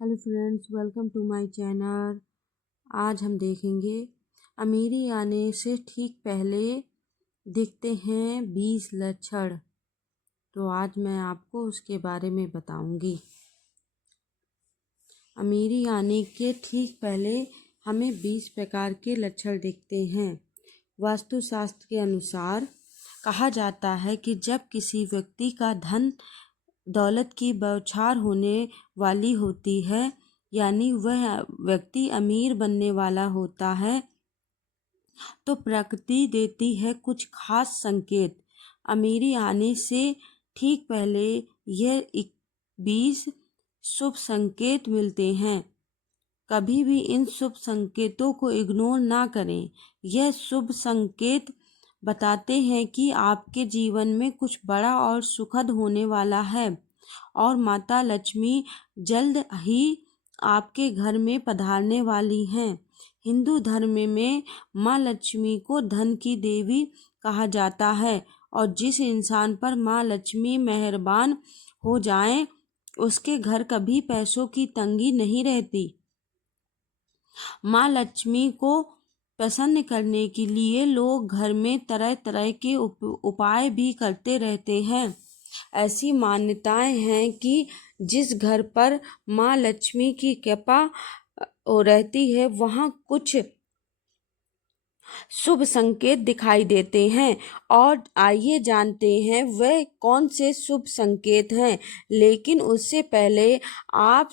Hello friends, welcome to my channel. आज हम देखेंगे अमीरी आने से ठीक पहले दिखते हैं 20 लक्षण। तो आज मैं आपको उसके बारे में बताऊंगी। अमीरी आने के ठीक पहले हमें 20 प्रकार के लक्षण दिखते हैं। वास्तुशास्त्र के अनुसार कहा जाता है कि जब किसी व्यक्ति का धन दौलत की बौछार होने वाली होती है, यानी वह व्यक्ति अमीर बनने वाला होता है, तो प्रकृति देती है कुछ खास संकेत। अमीरी आने से ठीक पहले यह 20 शुभ संकेत मिलते हैं। कभी भी इन शुभ संकेतों को इग्नोर ना करें। यह शुभ संकेत बताते हैं कि आपके जीवन में कुछ बड़ा और सुखद होने वाला है और माता लक्ष्मी जल्द ही आपके घर में पधारने वाली हैं। हिंदू धर्म में माँ लक्ष्मी को धन की देवी कहा जाता है और जिस इंसान पर माँ लक्ष्मी मेहरबान हो जाए उसके घर कभी पैसों की तंगी नहीं रहती। माँ लक्ष्मी को प्रसन्न करने के लिए लोग घर में तरह तरह के उपाय भी करते रहते हैं। ऐसी मान्यताएं हैं कि जिस घर पर माँ लक्ष्मी की कृपा रहती है वहाँ कुछ शुभ संकेत दिखाई देते हैं। और आइए जानते हैं वह कौन से शुभ संकेत हैं। लेकिन उससे पहले आप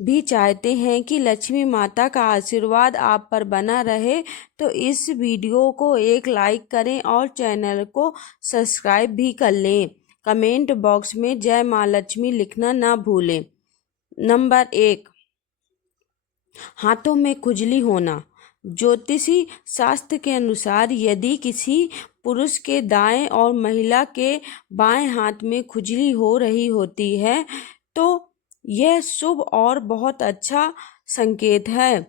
भी चाहते हैं कि लक्ष्मी माता का आशीर्वाद आप पर बना रहे, तो इस वीडियो को एक लाइक करें और चैनल को सब्सक्राइब भी कर लें। कमेंट बॉक्स में जय माँ लक्ष्मी लिखना ना भूलें। नंबर 1, हाथों में खुजली होना। ज्योतिषी शास्त्र के अनुसार यदि किसी पुरुष के दाएं और महिला के बाएं हाथ में खुजली हो रही होती है तो यह शुभ और बहुत अच्छा संकेत है।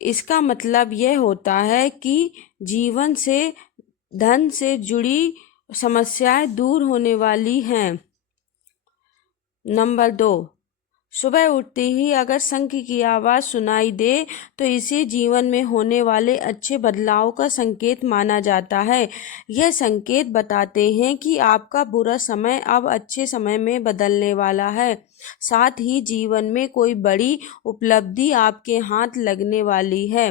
इसका मतलब यह होता है कि जीवन से धन से जुड़ी समस्याएं दूर होने वाली हैं। नंबर 2, सुबह उठते ही अगर शंख की आवाज़ सुनाई दे तो इसे जीवन में होने वाले अच्छे बदलाव का संकेत माना जाता है। यह संकेत बताते हैं कि आपका बुरा समय अब अच्छे समय में बदलने वाला है। साथ ही जीवन में कोई बड़ी उपलब्धि आपके हाथ लगने वाली है।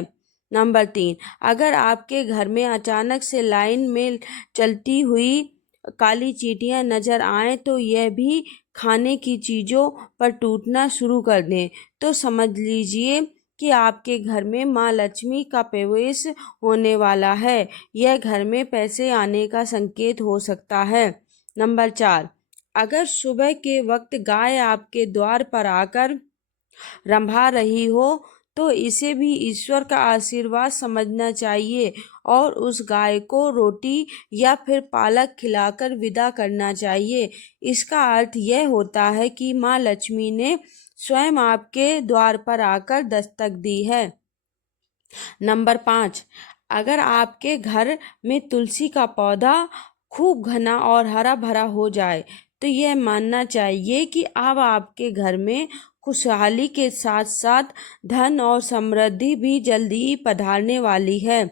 नंबर 3, अगर आपके घर में अचानक से लाइन में चलती हुई काली चींटियां नजर आए तो यह भी खाने की चीज़ों पर टूटना शुरू कर दें तो समझ लीजिए कि आपके घर में माँ लक्ष्मी का प्रवेश होने वाला है। यह घर में पैसे आने का संकेत हो सकता है। नंबर 4, अगर सुबह के वक्त गाय आपके द्वार पर आकर रंभा रही हो तो इसे भी ईश्वर का आशीर्वाद समझना चाहिए और उस गाय को रोटी या फिर पालक खिलाकर विदा करना चाहिए। इसका अर्थ यह होता है कि माँ लक्ष्मी ने स्वयं आपके द्वार पर आकर दस्तक दी है। नंबर 5, अगर आपके घर में तुलसी का पौधा खूब घना और हरा भरा हो जाए तो यह मानना चाहिए कि अब आपके घर में खुशहाली के साथ साथ धन और समृद्धि भी जल्दी ही पधारने वाली है।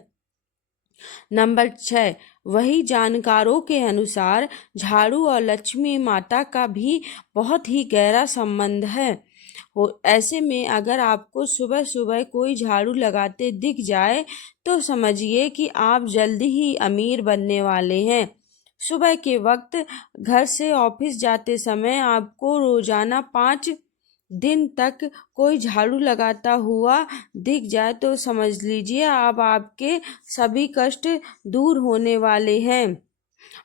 नंबर 6, वही जानकारों के अनुसार झाड़ू और लक्ष्मी माता का भी बहुत ही गहरा संबंध है। ऐसे में अगर आपको सुबह सुबह कोई झाड़ू लगाते दिख जाए तो समझिए कि आप जल्दी ही अमीर बनने वाले हैं। सुबह के वक्त घर से ऑफिस जाते समय आपको रोजाना 5 दिन तक कोई झाड़ू लगाता हुआ दिख जाए तो समझ लीजिए अब आपके सभी कष्ट दूर होने वाले हैं।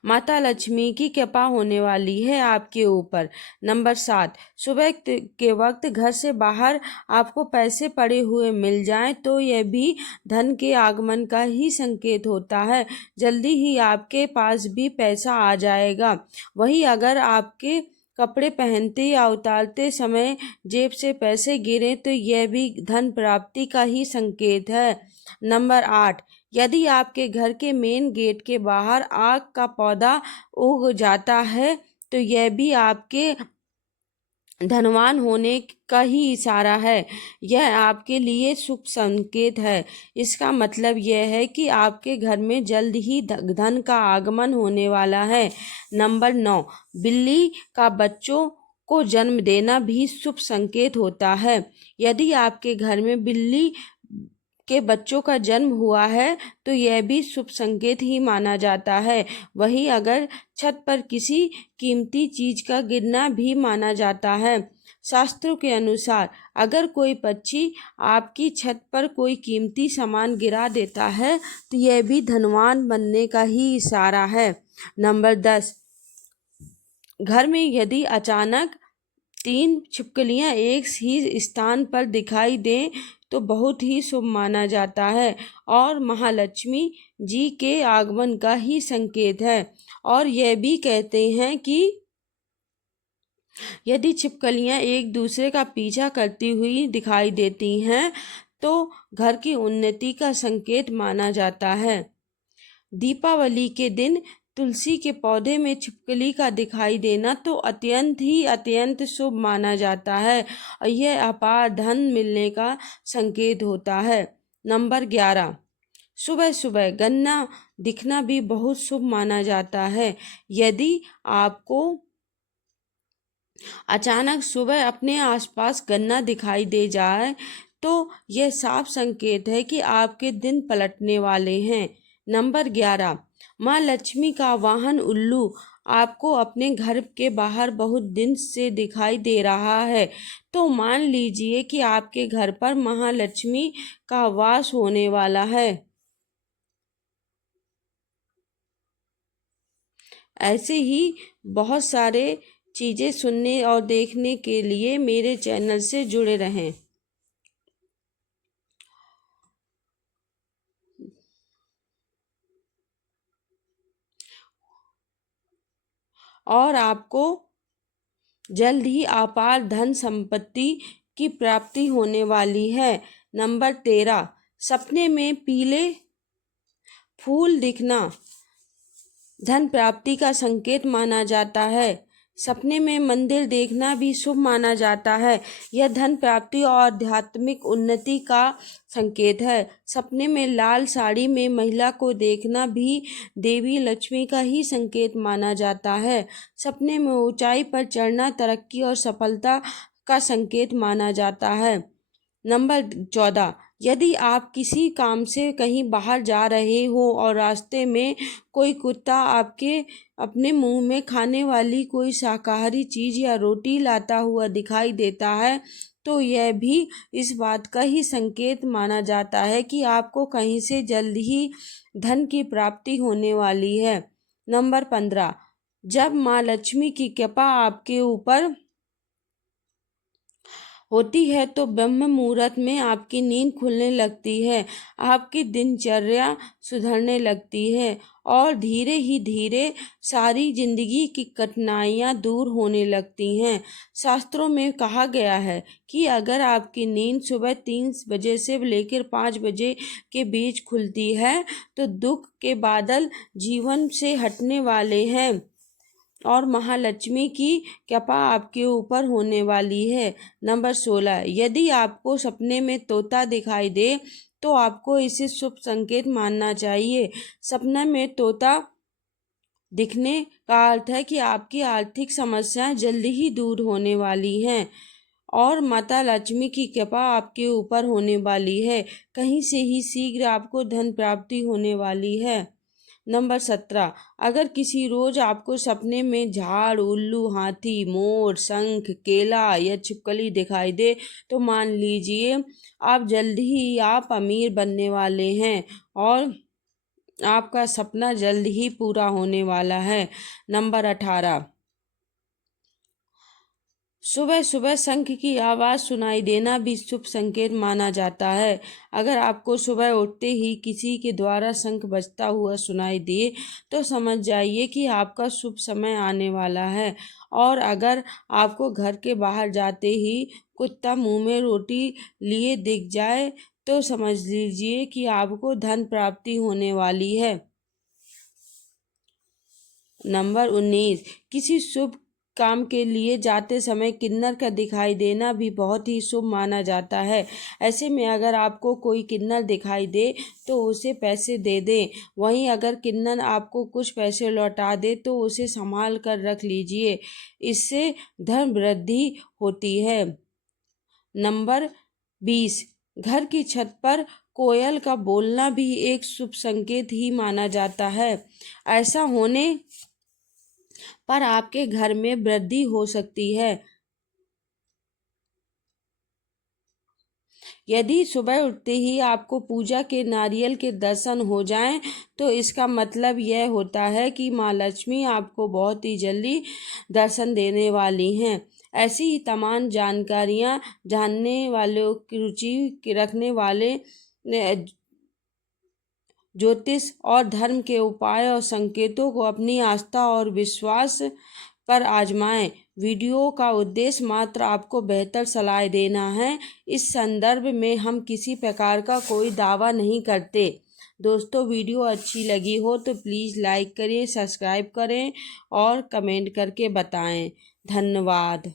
माता लक्ष्मी की कृपा होने वाली है आपके ऊपर। नंबर 7, सुबह के वक्त घर से बाहर आपको पैसे पड़े हुए मिल जाएं तो यह भी धन के आगमन का ही संकेत होता है। जल्दी ही आपके पास भी पैसा आ जाएगा। वहीं अगर आपके कपड़े पहनते या उतारते समय जेब से पैसे गिरे तो यह भी धन प्राप्ति का ही संकेत है। नंबर 8, यदि आपके घर के मेन गेट के बाहर आग का पौधा उग जाता है तो यह भी आपके धनवान होने का ही इशारा है। यह आपके लिए शुभ संकेत है। इसका मतलब यह है कि आपके घर में जल्द ही धन का आगमन होने वाला है। नंबर 9, बिल्ली का बच्चों को जन्म देना भी शुभ संकेत होता है। यदि आपके घर में बिल्ली के बच्चों का जन्म हुआ है तो यह भी शुभ संकेत ही माना जाता है। वहीं अगर छत पर किसी कीमती चीज का गिरना भी माना जाता है। शास्त्रों के अनुसार अगर कोई पक्षी आपकी छत पर कोई कीमती सामान गिरा देता है तो यह भी धनवान बनने का ही इशारा है। नंबर 10, घर में यदि अचानक 3 छिपकलियां एक ही स्थान पर दिखाई दें तो बहुत ही शुभ माना जाता है और महालक्ष्मी जी के आगमन का ही संकेत है। और यह भी कहते हैं कि यदि छिपकलियां एक दूसरे का पीछा करती हुई दिखाई देती हैं तो घर की उन्नति का संकेत माना जाता है। दीपावली के दिन तुलसी के पौधे में छिपकली का दिखाई देना तो अत्यंत शुभ माना जाता है और यह अपार धन मिलने का संकेत होता है। नंबर 11, सुबह सुबह गन्ना दिखना भी बहुत शुभ माना जाता है। यदि आपको अचानक सुबह अपने आसपास गन्ना दिखाई दे जाए तो यह साफ संकेत है कि आपके दिन पलटने वाले हैं। नंबर 11, माँ लक्ष्मी का वाहन उल्लू आपको अपने घर के बाहर बहुत दिन से दिखाई दे रहा है तो मान लीजिए कि आपके घर पर महालक्ष्मी का वास होने वाला है। ऐसे ही बहुत सारे चीज़ें सुनने और देखने के लिए मेरे चैनल से जुड़े रहें। और आपको जल्द ही अपार धन संपत्ति की प्राप्ति होने वाली है। नंबर 13, सपने में पीले फूल दिखना धन प्राप्ति का संकेत माना जाता है। सपने में मंदिर देखना भी शुभ माना जाता है। यह धन प्राप्ति और आध्यात्मिक उन्नति का संकेत है। सपने में लाल साड़ी में महिला को देखना भी देवी लक्ष्मी का ही संकेत माना जाता है। सपने में ऊंचाई पर चढ़ना तरक्की और सफलता का संकेत माना जाता है। नंबर 14, यदि आप किसी काम से कहीं बाहर जा रहे हो और रास्ते में कोई कुत्ता आपके अपने मुंह में खाने वाली कोई शाकाहारी चीज या रोटी लाता हुआ दिखाई देता है तो यह भी इस बात का ही संकेत माना जाता है कि आपको कहीं से जल्द ही धन की प्राप्ति होने वाली है। नंबर 15, जब माँ लक्ष्मी की कृपा आपके ऊपर होती है तो ब्रह्म मुहूर्त में आपकी नींद खुलने लगती है, आपकी दिनचर्या सुधरने लगती है और धीरे ही धीरे सारी जिंदगी की कठिनाइयाँ दूर होने लगती हैं। शास्त्रों में कहा गया है कि अगर आपकी नींद सुबह 3 बजे से लेकर 5 बजे के बीच खुलती है तो दुख के बादल जीवन से हटने वाले हैं और महालक्ष्मी की कृपा आपके ऊपर होने वाली है। नंबर 16, यदि आपको सपने में तोता दिखाई दे तो आपको इसे शुभ संकेत मानना चाहिए। सपने में तोता दिखने का अर्थ है कि आपकी आर्थिक समस्याएं जल्दी ही दूर होने वाली हैं और माता लक्ष्मी की कृपा आपके ऊपर होने वाली है। कहीं से ही शीघ्र आपको धन प्राप्ति होने वाली है। नंबर 17, अगर किसी रोज आपको सपने में झाड़, उल्लू, हाथी, मोर, शंख, केला या छिपकली दिखाई दे तो मान लीजिए आप जल्द ही आप अमीर बनने वाले हैं और आपका सपना जल्द ही पूरा होने वाला है। नंबर 18, सुबह सुबह शंख की आवाज़ सुनाई देना भी शुभ संकेत माना जाता है। अगर आपको सुबह उठते ही किसी के द्वारा शंख बजता हुआ सुनाई दे तो समझ जाइए कि आपका शुभ समय आने वाला है। और अगर आपको घर के बाहर जाते ही कुत्ता मुंह में रोटी लिए दिख जाए तो समझ लीजिए कि आपको धन प्राप्ति होने वाली है। नंबर 19, किसी शुभ काम के लिए जाते समय किन्नर का दिखाई देना भी बहुत ही शुभ माना जाता है। ऐसे में अगर आपको कोई किन्नर दिखाई दे तो उसे पैसे दे दें। वहीं अगर किन्नर आपको कुछ पैसे लौटा दे तो उसे संभाल कर रख लीजिए, इससे धन वृद्धि होती है। नंबर 20, घर की छत पर कोयल का बोलना भी एक शुभ संकेत ही माना जाता है। ऐसा होने पर आपके घर में वृद्धि हो सकती है। यदि सुबह उठते ही आपको पूजा के नारियल के दर्शन हो जाएं तो इसका मतलब यह होता है कि माँ लक्ष्मी आपको बहुत ही जल्दी दर्शन देने वाली हैं। ऐसी ही तमाम जानकारियाँ जानने वालों की रुचि रखने वाले ज्योतिष और धर्म के उपाय और संकेतों को अपनी आस्था और विश्वास पर आजमाएं। वीडियो का उद्देश्य मात्र आपको बेहतर सलाह देना है। इस संदर्भ में हम किसी प्रकार का कोई दावा नहीं करते। दोस्तों, वीडियो अच्छी लगी हो तो प्लीज़ लाइक करें, सब्सक्राइब करें और कमेंट करके बताएं। धन्यवाद।